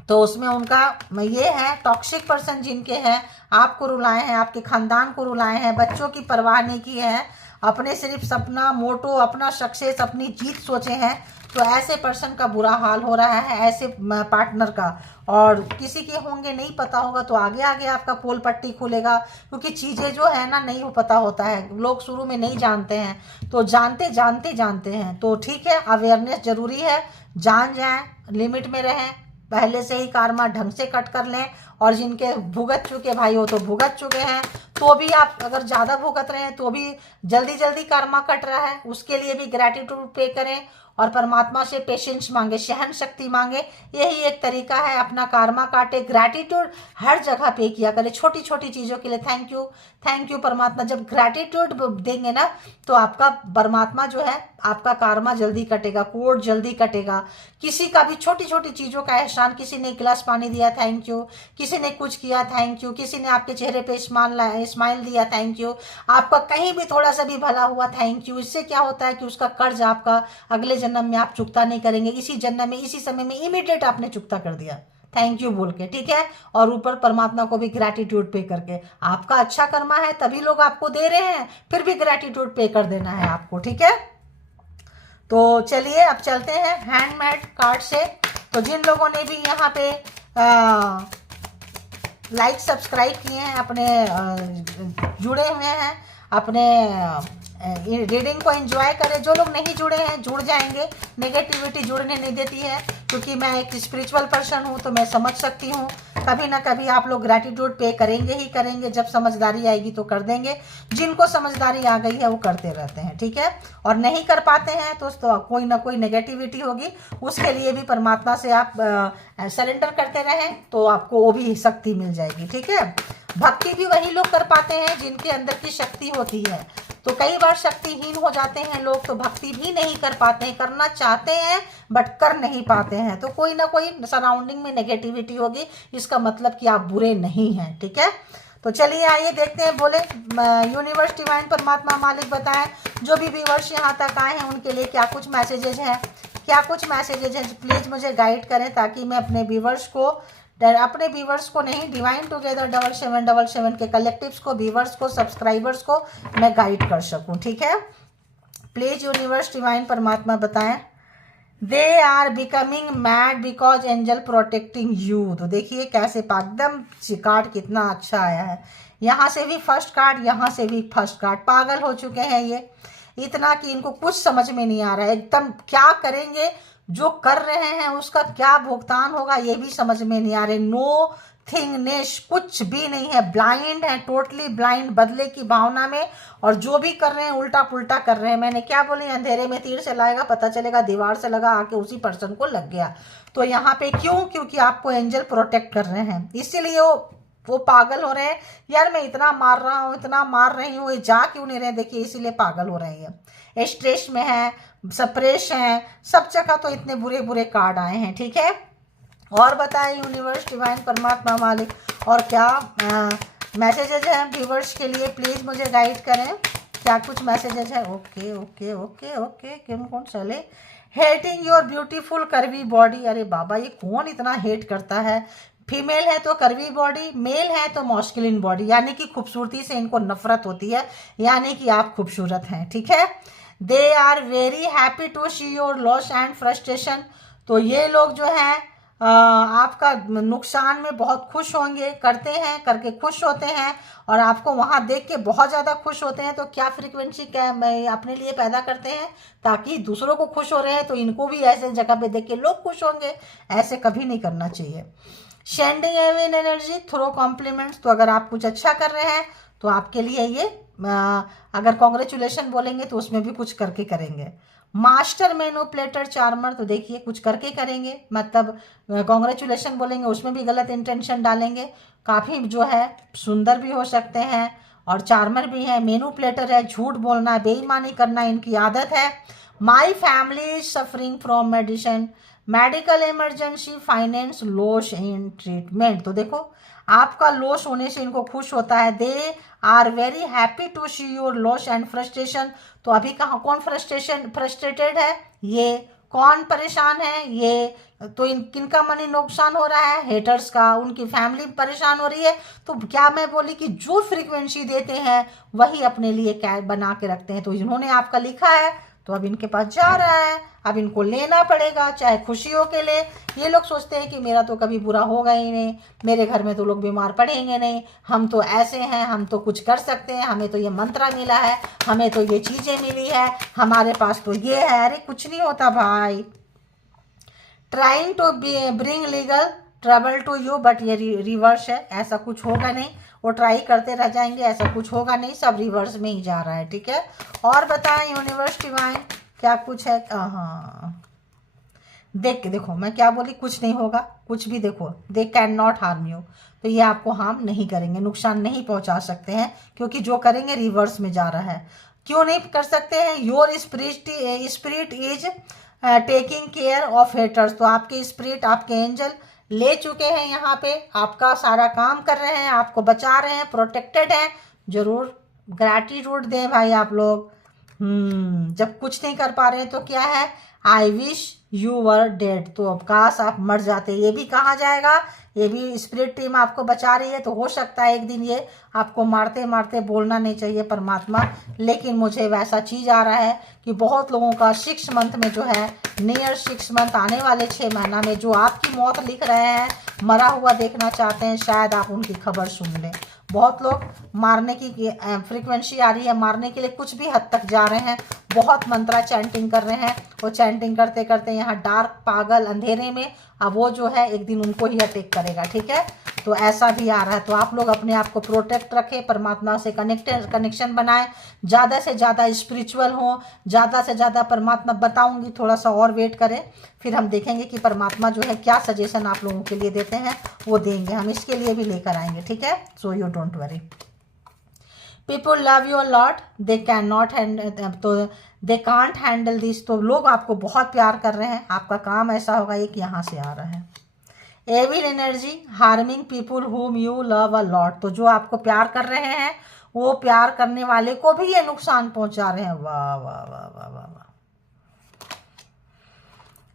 तो उसमें उनका ये है टॉक्सिक पर्सन जिनके हैं, आपको रुलाए हैं, आपके खानदान को रुलाए हैं, बच्चों की परवाह नहीं की है, अपने सिर्फ सपना, मोटो, अपना सक्सेस, अपनी जीत सोचे हैं। तो ऐसे पर्सन का बुरा हाल हो रहा है, ऐसे पार्टनर का। और किसी के होंगे नहीं पता होगा तो आगे आगे आपका पोल पट्टी खुलेगा, क्योंकि चीज़ें जो है ना नहीं पता होता है, लोग शुरू में नहीं जानते हैं, तो जानते जानते जानते हैं। तो ठीक है, अवेयरनेस जरूरी है, जान जाएं, लिमिट में रहें, पहले से ही कार्मा ढंग से कट कर लें। और जिनके भुगत चुके भाई हो तो भुगत चुके हैं, तो भी आप अगर ज़्यादा भुगत रहे हैं तो भी जल्दी जल्दी कार्मा कट रहा है, उसके लिए भी ग्रैटिट्यूड पे करें और परमात्मा से पेशेंस मांगे, सहन शक्ति मांगे। यही एक तरीका है अपना कार्मा काटे। ग्रैटिट्यूड हर जगह पे किया करें, छोटी छोटी चीज़ों के लिए थैंक यू परमात्मा। जब ग्रैटिट्यूड देंगे ना तो आपका परमात्मा जो है, आपका कार्मा जल्दी कटेगा, कोड जल्दी कटेगा। किसी का भी छोटी छोटी चीज़ों का एहसान, किसी ने गिलास पानी दिया थैंक यू, किसी ने कुछ किया थैंक यू, किसी ने आपके चेहरे पे स्माइल दिया थैंक यू, आपका कहीं भी थोड़ा सा भी भला हुआ थैंक यू। इससे क्या होता है कि उसका कर्ज आपका अगले जन्म में आप चुकता नहीं करेंगे, इसी जन्म में, इसी समय में इमीडिएट आपने चुकता कर दिया थैंक यू बोल के, ठीक है। और ऊपर परमात्मा को भी ग्रैटिट्यूड पे करके, आपका अच्छा कर्मा है तभी लोग आपको दे रहे हैं, फिर भी ग्रैटिट्यूड पे कर देना है आपको, ठीक है। तो चलिए अब चलते हैं हैंडमेड कार्ड से। तो जिन लोगों ने भी यहाँ पे लाइक सब्सक्राइब किए हैं, अपने जुड़े हुए हैं, अपने रीडिंग को एंजॉय करें। जो लोग नहीं जुड़े हैं जुड़ जाएंगे, नेगेटिविटी जुड़ने नहीं देती है, क्योंकि मैं एक स्पिरिचुअल पर्सन हूँ तो मैं समझ सकती हूँ। कभी ना कभी आप लोग ग्रैटिट्यूड पे करेंगे ही करेंगे, जब समझदारी आएगी तो कर देंगे। जिनको समझदारी आ गई है वो करते रहते हैं, ठीक है। और नहीं कर पाते हैं तो कोई ना कोई नेगेटिविटी होगी, उसके लिए भी परमात्मा से आप सरेंडर करते रहें तो आपको वो भी शक्ति मिल जाएगी, ठीक है। भक्ति भी वही लोग कर पाते हैं जिनके अंदर की शक्ति होती है। तो कई बार शक्तिहीन हो जाते हैं लोग, तो भक्ति भी नहीं कर पाते हैं, करना चाहते हैं बट कर नहीं पाते हैं। तो कोई ना कोई सराउंडिंग में नेगेटिविटी होगी, इसका मतलब कि आप बुरे नहीं हैं, ठीक है। तो चलिए आइए देखते हैं, बोले यूनिवर्स डिवाइन परमात्मा मालिक बताएं जो भी व्यूअर्स यहाँ तक आए हैं उनके लिए क्या कुछ मैसेजेज हैं, क्या कुछ मैसेजेज हैं। प्लीज़ मुझे गाइड करें ताकि मैं अपने व्यूअर्स को नहीं, डिवाइन टुगेदर 7777 के कलेक्टिव्स को, व्यूअर्स को, सब्सक्राइबर्स को मैं गाइड कर सकूं, ठीक है। प्लीज यूनिवर्स डिवाइन परमात्मा बताएं। They are becoming mad because angel protecting you. तो देखिए कैसे एकदम कार्ड कितना अच्छा आया है, यहाँ से भी फर्स्ट कार्ड, यहाँ से भी फर्स्ट कार्ड। पागल हो चुके हैं ये इतना कि इनको कुछ समझ में नहीं आ रहा है, एकदम क्या करेंगे, जो कर रहे हैं उसका क्या भुगतान होगा ये भी समझ में नहीं आ रहे। नो थिंगनेस, कुछ भी नहीं है, ब्लाइंड है, टोटली ब्लाइंड, बदले की भावना में। और जो भी कर रहे हैं उल्टा पुल्टा कर रहे हैं। मैंने क्या बोली, अंधेरे में तीर से लाएगा पता चलेगा दीवार से लगा आके उसी पर्सन को लग गया। तो यहाँ पे क्यों, क्योंकि आपको एंजल प्रोटेक्ट कर रहे हैं, इसीलिए वो पागल हो रहे हैं। यार मैं इतना मार रहा हूँ, इतना मार रही हूँ, ये जा क्यों नहीं रहे, देखिए इसीलिए पागल हो रहे हैं। स्ट्रेस में है, सप्रेस है, सब जगह तो इतने बुरे बुरे कार्ड आए हैं, ठीक है। और बताएं यूनिवर्स डिवाइन परमात्मा मालिक, और क्या मैसेजेज हैं व्यूवर्स के लिए, प्लीज़ मुझे गाइड करें क्या कुछ मैसेजेज है। ओके ओके ओके ओके, कौन कौन चले। Hating your beautiful curvy body. अरे बाबा ये कौन इतना हेट करता है। फीमेल है तो कर्वी बॉडी, मेल है तो मॉस्कुलिन बॉडी, यानी कि खूबसूरती से इनको नफरत होती है, यानी कि आप खूबसूरत हैं, ठीक है। They are very happy to see your loss and frustration. तो ये लोग जो हैं आपका नुकसान में बहुत खुश होंगे, करते हैं, करके खुश होते हैं और आपको वहाँ देख के बहुत ज़्यादा खुश होते हैं। तो क्या फ्रीक्वेंसी क्या अपने लिए पैदा करते हैं ताकि दूसरों को खुश हो रहे हैं तो इनको भी ऐसे जगह पे देख के लोग खुश होंगे। ऐसे कभी नहीं करना चाहिए। शेंडिंग एविन एनर्जी थ्रो कॉम्प्लीमेंट्स, तो अगर आप कुछ अच्छा कर रहे हैं तो आपके लिए ये अगर कॉन्ग्रेचुलेशन बोलेंगे तो उसमें भी कुछ करके करेंगे। मास्टर मैनिपुलेटर चार्मर, तो देखिए कुछ करके करेंगे, मतलब कॉन्ग्रेचुलेशन बोलेंगे उसमें भी गलत इंटेंशन डालेंगे, काफ़ी जो है सुंदर भी हो सकते हैं और चार्मर भी है। मैनिपुलेटर है, झूठ बोलना, बेईमानी करना इनकी आदत है। My family is suffering from medicine, medical emergency, finance loss in treatment, तो देखो आपका लॉस होने से इनको खुश होता है। They are very happy to see your loss and frustration, तो अभी कहाँ कौन फ्रस्ट्रेटेड है, ये कौन परेशान है, ये तो किनका मनी नुकसान हो रहा है, हेटर्स का, उनकी फैमिली परेशान हो रही है। तो क्या मैं बोली कि जो फ्रीक्वेंसी देते हैं वही अपने लिए क्या बना के रखते हैं। तो इन्होंने आपका लिखा है तो अब इनके पास जा रहा है, अब इनको लेना पड़ेगा, चाहे खुशियों के लिए। ये लोग सोचते हैं कि मेरा तो कभी बुरा होगा ही नहीं, मेरे घर में तो लोग बीमार पड़ेंगे नहीं, हम तो ऐसे हैं, हम तो कुछ कर सकते हैं, हमें तो ये मंत्र मिला है, हमें तो ये चीज़ें मिली है, हमारे पास तो ये है। अरे कुछ नहीं होता भाई। Trying to bring legal trouble to you, but ये रिवर्स है, ऐसा कुछ होगा नहीं। वो ट्राई करते रह जाएंगे, ऐसा कुछ होगा नहीं, सब रिवर्स में ही जा रहा है, ठीक है। और बताएं यूनिवर्स डिवाइन क्या कुछ है। हाँ देख के देखो मैं क्या बोली, कुछ नहीं होगा, कुछ भी देखो, they can not harm you, तो ये आपको हार्म नहीं करेंगे, नुकसान नहीं पहुंचा सकते हैं, क्योंकि जो करेंगे रिवर्स में जा रहा है। क्यों नहीं कर सकते हैं, your spirit is taking care of haters, तो आपके स्पिरिट, आपके एंजल ले चुके हैं यहाँ पे, आपका सारा काम कर रहे हैं, आपको बचा रहे हैं, प्रोटेक्टेड हैं। जरूर ग्रैटिट्यूड दें भाई आप लोग। जब कुछ नहीं कर पा रहे हैं तो क्या है, I wish you were dead, तो अब काश आप मर जाते, ये भी कहा जाएगा। ये भी स्पिरिट टीम आपको बचा रही है, तो हो सकता है एक दिन ये आपको मारते मारते, बोलना नहीं चाहिए परमात्मा, लेकिन मुझे वैसा चीज़ आ रहा है कि बहुत लोगों का 6 मंथ में जो है, नियर 6 मंथ, आने वाले 6 महीना में जो आपकी मौत लिख रहे हैं, मरा हुआ देखना चाहते हैं, शायद आप उनकी खबर सुन लें। बहुत लोग मारने की फ्रीक्वेंसी आ रही है, मारने के लिए कुछ भी हद तक जा रहे हैं, बहुत मंत्रा चैंटिंग कर रहे हैं, वो चैंटिंग करते करते यहाँ डार्क पागल अंधेरे में, अब वो जो है एक दिन उनको ही अटैक करेगा, ठीक है। तो ऐसा भी आ रहा है, तो आप लोग अपने आप को प्रोटेक्ट रखें, परमात्मा से कनेक्शन बनाएं, ज़्यादा से ज़्यादा स्पिरिचुअल हो, ज़्यादा से ज़्यादा परमात्मा बताऊंगी, थोड़ा सा और वेट करें, फिर हम देखेंगे कि परमात्मा जो है क्या सजेशन आप लोगों के लिए देते हैं, वो देंगे, हम इसके लिए भी लेकर आएंगे, ठीक है। So you don't worry. People love you a lot, they can not handle, तो दे कांट हैंडल दिस, तो लोग आपको बहुत प्यार कर रहे हैं, आपका काम ऐसा होगा, एक यहाँ से आ रहा है। Evil energy harming people whom you love a lot, तो जो आपको प्यार कर रहे हैं वो प्यार करने वाले को भी ये नुकसान पहुंचा रहे हैं। वाह वाह वाह वाह वाह वाह।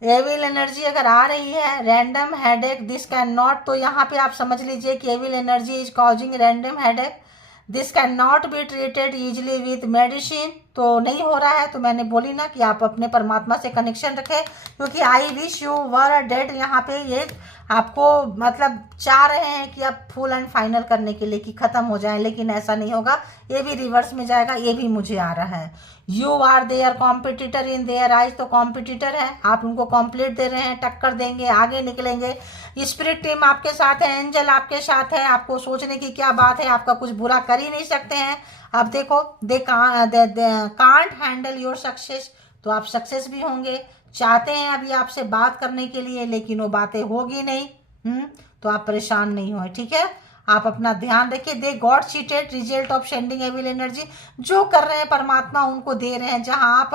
एविल एनर्जी अगर आ रही है, random headache this can not, तो यहाँ पे आप समझ लीजिए कि evil energy is causing random headache, this can not be treated easily with medicine, तो नहीं हो रहा है। तो मैंने बोली ना कि आप अपने परमात्मा से कनेक्शन रखें, क्योंकि I wish you were dead, यहाँ पे ये आपको मतलब चाह रहे हैं कि आप फुल एंड फाइनल करने के लिए कि खत्म हो जाए, लेकिन ऐसा नहीं होगा, ये भी रिवर्स में जाएगा, ये भी मुझे आ रहा है। You are their competitor in their eyes, तो कॉम्पिटिटर है, आप उनको कॉम्प्लीट दे रहे हैं, टक्कर देंगे, आगे निकलेंगे। स्पिरिट टीम आपके साथ है, एंजल आपके साथ है, आपको सोचने की क्या बात है, आपका कुछ बुरा कर ही नहीं सकते हैं। अब देखो they can't handle your success, तो आप सक्सेस भी होंगे, चाहते हैं अभी आपसे बात करने के लिए, लेकिन वो बातें होगी नहीं। तो आप परेशान नहीं हो, ठीक है। आप अपना ध्यान रखिए। They got seated result of sending evil energy, जो कर रहे हैं परमात्मा उनको दे रहे हैं। जहां आप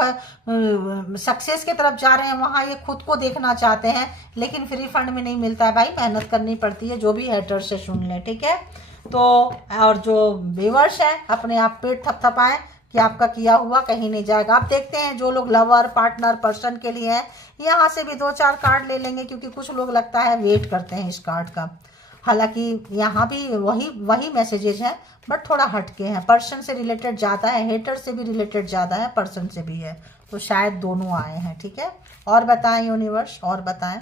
सक्सेस की तरफ जा रहे हैं वहां ये खुद को देखना चाहते हैं, लेकिन फ्री फंड में नहीं मिलता है भाई, मेहनत करनी पड़ती है। जो भी हेटर से सुन लें, ठीक है। तो और जो व्यूअर्स है अपने आप पेट थपथपाएं कि आपका किया हुआ कहीं नहीं जाएगा। आप देखते हैं जो लोग लवर पार्टनर पर्सन के लिए हैं, यहाँ से भी 2-4 कार्ड ले लेंगे, क्योंकि कुछ लोग लगता है वेट करते हैं इस कार्ड का। हालांकि यहाँ भी वही मैसेजेस हैं, बट थोड़ा हटके हैं, पर्सन से रिलेटेड ज़्यादा है, हेटर से भी रिलेटेड ज़्यादा है, पर्सन से भी है, तो शायद दोनों आए हैं, ठीक है। और बताएं यूनिवर्स, और बताएं।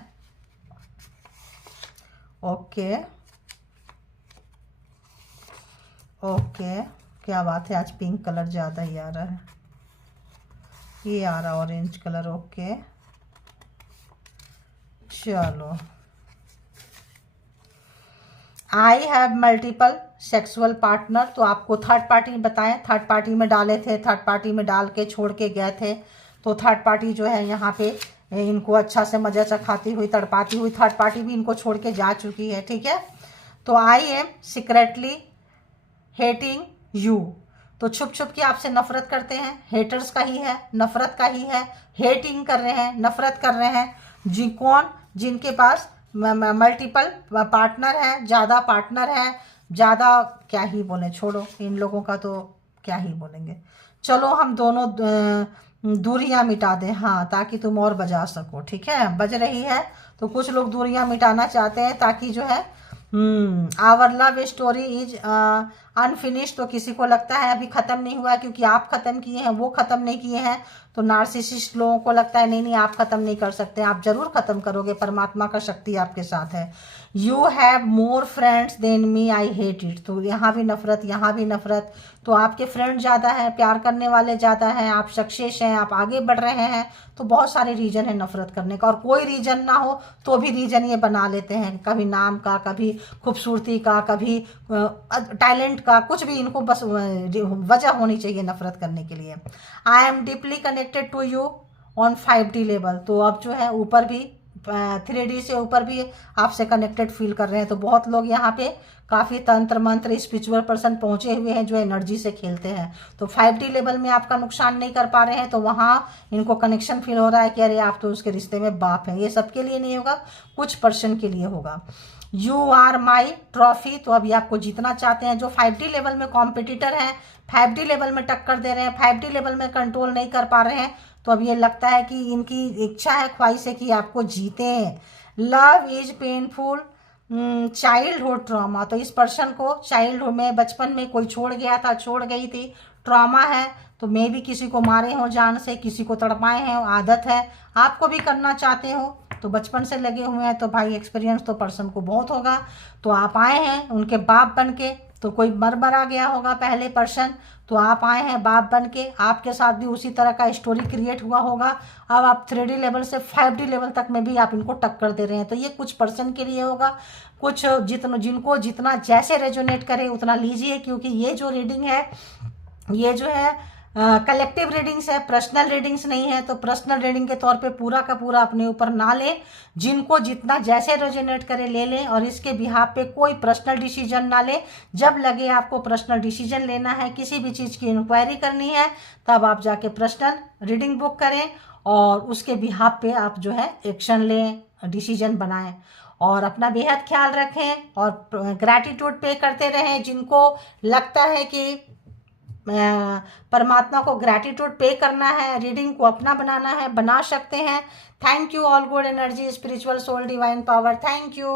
ओके ओके, क्या बात है, आज पिंक कलर ज़्यादा ही आ रहा है, ये आ रहा ऑरेंज कलर। ओके चलो, I have multiple sexual partner, तो आपको थर्ड पार्टी बताएं, थर्ड पार्टी में डाले थे, थर्ड पार्टी में डाल के छोड़ के गए थे, तो थर्ड पार्टी जो है यहाँ पे इनको अच्छा से मजा चखाती हुई, तड़पाती हुई थर्ड पार्टी भी इनको छोड़ के जा चुकी है, ठीक है। तो I am secretly hating you, तो छुप छुप के आपसे नफरत करते हैं, हेटर्स का ही है, नफरत का ही है, हेटिंग कर रहे हैं, नफरत कर रहे हैं। जी कौन, जिनके पास मल्टीपल पार्टनर है, ज़्यादा पार्टनर है, ज़्यादा, क्या ही बोले, छोड़ो इन लोगों का तो क्या ही बोलेंगे। चलो हम दोनों दूरियां मिटा दें, हाँ, ताकि तुम और बजा सको, ठीक है, बज रही है तो कुछ लोग दूरियां मिटाना चाहते हैं ताकि जो है our love story is unfinish, तो किसी को लगता है अभी ख़त्म नहीं हुआ क्योंकि आप ख़त्म किए हैं, वो ख़त्म नहीं किए हैं, तो नार्सिसिस्ट लोगों को लगता है नहीं नहीं आप ख़त्म नहीं कर सकते, आप ज़रूर ख़त्म करोगे, परमात्मा का शक्ति आपके साथ है। You have more friends than me I hate it, तो यहाँ भी नफरत, यहाँ भी नफरत, तो आपके फ्रेंड ज़्यादा हैं, प्यार करने वाले ज़्यादा हैं, आप सक्सेस हैं, आप आगे बढ़ रहे हैं, तो बहुत सारे रीज़न है नफरत करने का, और कोई रीज़न ना हो तो भी रीज़न ये बना लेते हैं, कभी नाम का, कभी खूबसूरती का, कभी टैलेंट का, कुछ भी, इनको बस वजह होनी चाहिए नफरत करने के लिए। I am deeply connected to you on 5D level, तो अब जो है ऊपर भी 3D से ऊपर भी आपसे कनेक्टेड फील कर रहे हैं, तो बहुत लोग यहाँ पे काफ़ी तंत्र मंत्र स्पिरिचुअल पर्सन पहुंचे हुए हैं जो एनर्जी से खेलते हैं, तो 5D लेवल में आपका नुकसान नहीं कर पा रहे हैं, तो वहाँ इनको कनेक्शन फील हो रहा है कि अरे आप तो उसके रिश्ते में बाप हैं। ये सबके लिए नहीं होगा, कुछ पर्सन के लिए होगा। यू आर माई ट्रॉफी, तो अभी आपको जीतना चाहते हैं, जो 5D लेवल में कॉम्पिटिटर हैं, 5D लेवल में टक्कर दे रहे हैं, 5D लेवल में कंट्रोल नहीं कर पा रहे हैं, तो अब ये लगता है कि इनकी इच्छा है, ख्वाहिश है कि आपको जीतें। Love is painful childhood trauma, तो इस पर्सन को चाइल्डहुड में, बचपन में कोई छोड़ गया था, छोड़ गई थी, ट्रॉमा है, तो मे भी किसी को मारे हो जान से, किसी को तड़पाए हैं, आदत है, आपको भी करना चाहते हो, तो बचपन से लगे हुए हैं, तो भाई एक्सपीरियंस तो पर्सन को बहुत होगा, तो आप आए हैं उनके बाप बन के, तो कोई मरा गया होगा पहले पर्सन, तो आप आए हैं बाप बन के, आपके साथ भी उसी तरह का स्टोरी क्रिएट हुआ होगा, अब आप 3D लेवल से 5D लेवल तक में भी आप इनको टक्कर दे रहे हैं, तो ये कुछ पर्सन के लिए होगा, कुछ जिनको जितना जैसे रेजोनेट करे उतना लीजिए, क्योंकि ये जो रीडिंग है ये जो है कलेक्टिव रीडिंग्स है, पर्सनल रीडिंग्स नहीं है, तो पर्सनल रीडिंग के तौर पे पूरा का पूरा अपने ऊपर ना लें, जिनको जितना जैसे रेजोनेट करे ले लें, और इसके बिहाफ पे कोई पर्सनल डिसीजन ना लें। जब लगे आपको पर्सनल डिसीजन लेना है, किसी भी चीज़ की इंक्वायरी करनी है, तब आप जाके पर्सनल रीडिंग बुक करें और उसके बिहाफ पे आप जो है एक्शन लें, डिसीजन बनाएं, और अपना बेहद ख्याल रखें और ग्रैटिट्यूड पे करते रहें। जिनको लगता है कि परमात्मा को ग्रैटिट्यूड पे करना है, रीडिंग को अपना बनाना है, बना सकते हैं। Thank you all good energy, spiritual soul, divine power, thank you.